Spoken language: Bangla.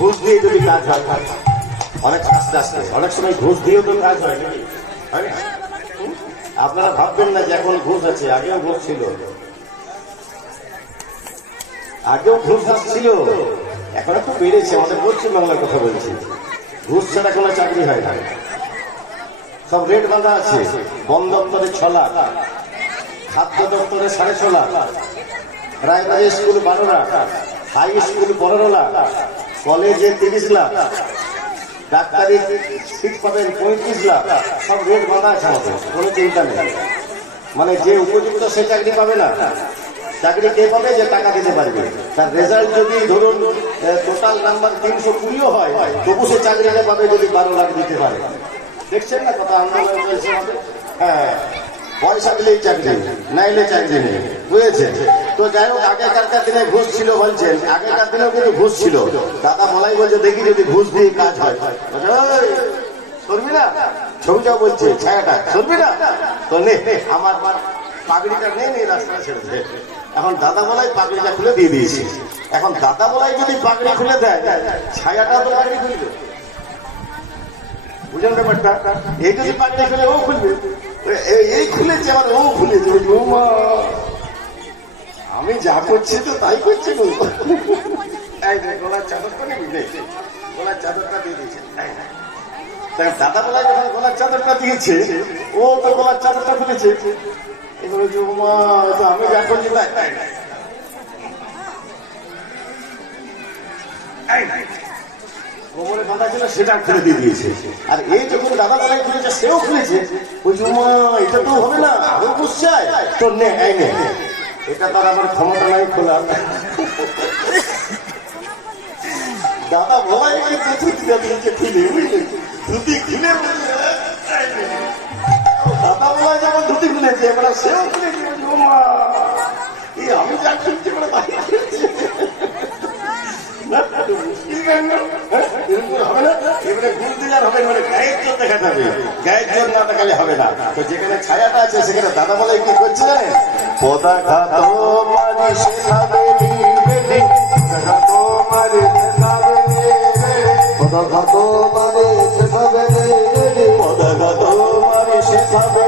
ঘুষ দিয়ে যদি কাজ হয়, অনেক আস্তে আস্তে, অনেক সময় ঘুষ দিয়েও তো কাজ হয় নাকি, হয় না? আপনারা ভাববেন না যে এখন ঘুষ আছে, আগেও ঘুষ ছিল, আগেও ঘুষ ছিল, এখন একটু বেড়েছে। আমাদের পশ্চিমবাংলার কথা বলছি, ঘুষ ছাড়া কোনো চাকরি হয় না, সব রেট বাঁধা আছে। বন দপ্তরে 6 লাখ, খাদ্য দপ্তরে 6.5 lakh, primary school 12 lakh, high school 15 lakh, কলেজে 30 লাখ, ডাক্তারি সিট পাবেন 35 লাখ, সব রেট বাঁধা আছে আমাদের, কোনো চিন্তা নেই। মানে যে উপযুক্ত সে চাকরি পাবে না, চাকরি কে পাবে? যে টাকা দিতে পারবে। তার রেজাল্ট যদি ধরুন টোটাল নাম্বার 320 হয়, তবু সে চাকরিটা পাবে যদি 12 লাখ দিতে পারে। দেখছেন না কথা আন্দোলন চলছে আমাদের? হ্যাঁ, পয়সা দিলেই চাকরি, নাইলে চাকরি নেই, বুঝেছে? তো যাই হোক, আগেকার দিনে ঘুষ ছিল বলছেন, আগেকার দিনেও কিন্তু ঘুষ ছিল। দাদা বলাই বলছে, দেখি যদি ঘুষ দিয়ে কাজ হয়, সরবি না? ছবিটাও বলছে, ছায়াটা সরবি না তো নে, আমার পাগড়িটা নেই, রাস্তা ছেড়ে দে। এখন দাদা বলাই পাগড়িটা খুলে দিয়ে দিয়েছে। এখন দাদা বলাই যদি পাগড়ি খুলে দেয়, ছায়াটা তো পাগড়ি খুলবে, বুঝলেন ব্যাপারটা? এই যদি পাগড়ি খুলে ও খুলবে, এই খুলেছে আবার ও খুলেছে। আমি যা করছি তো তাই করছি, গলার চাদরটা নেই, গলার চাদরটা দিয়ে দিয়েছে। দাদা বলাই যখন গলার চাদরটা দিয়েছে, ও তো গলার চাদরটা খুলেছে। এবার আমি যা করছি তাই কোমরে বাঁধা ছিল সেটা খুলে দিয়ে দিয়েছে। আর এই যখন দাদা বলাই খুলেছে, সেও খুলেছে। বলছি, এটা তো হবে না, আরো বুঝছে তো নে, এটা তার আমার ক্ষমতা নাই খোলা। দাদা বলাই ধুতি খুলে, দাদা বলাই যখন ধুতি খুলেছে, এবার সেও খুলেছে। আমি যা খুলছি হবে না, এবারে ঘুষ দিলে হবে, মানে গায়ের জোর দেখা যাবে, গায়ের জোর না দেখালে হবে না। তো যেখানে ছায়াটা আছে সেখানে দাদা বলে কি করছে জানেন? পদাঘাত মারি শেখাবে, পদাঘাত মারি শেখাবে, পদাঘাত মারি শেখাবে,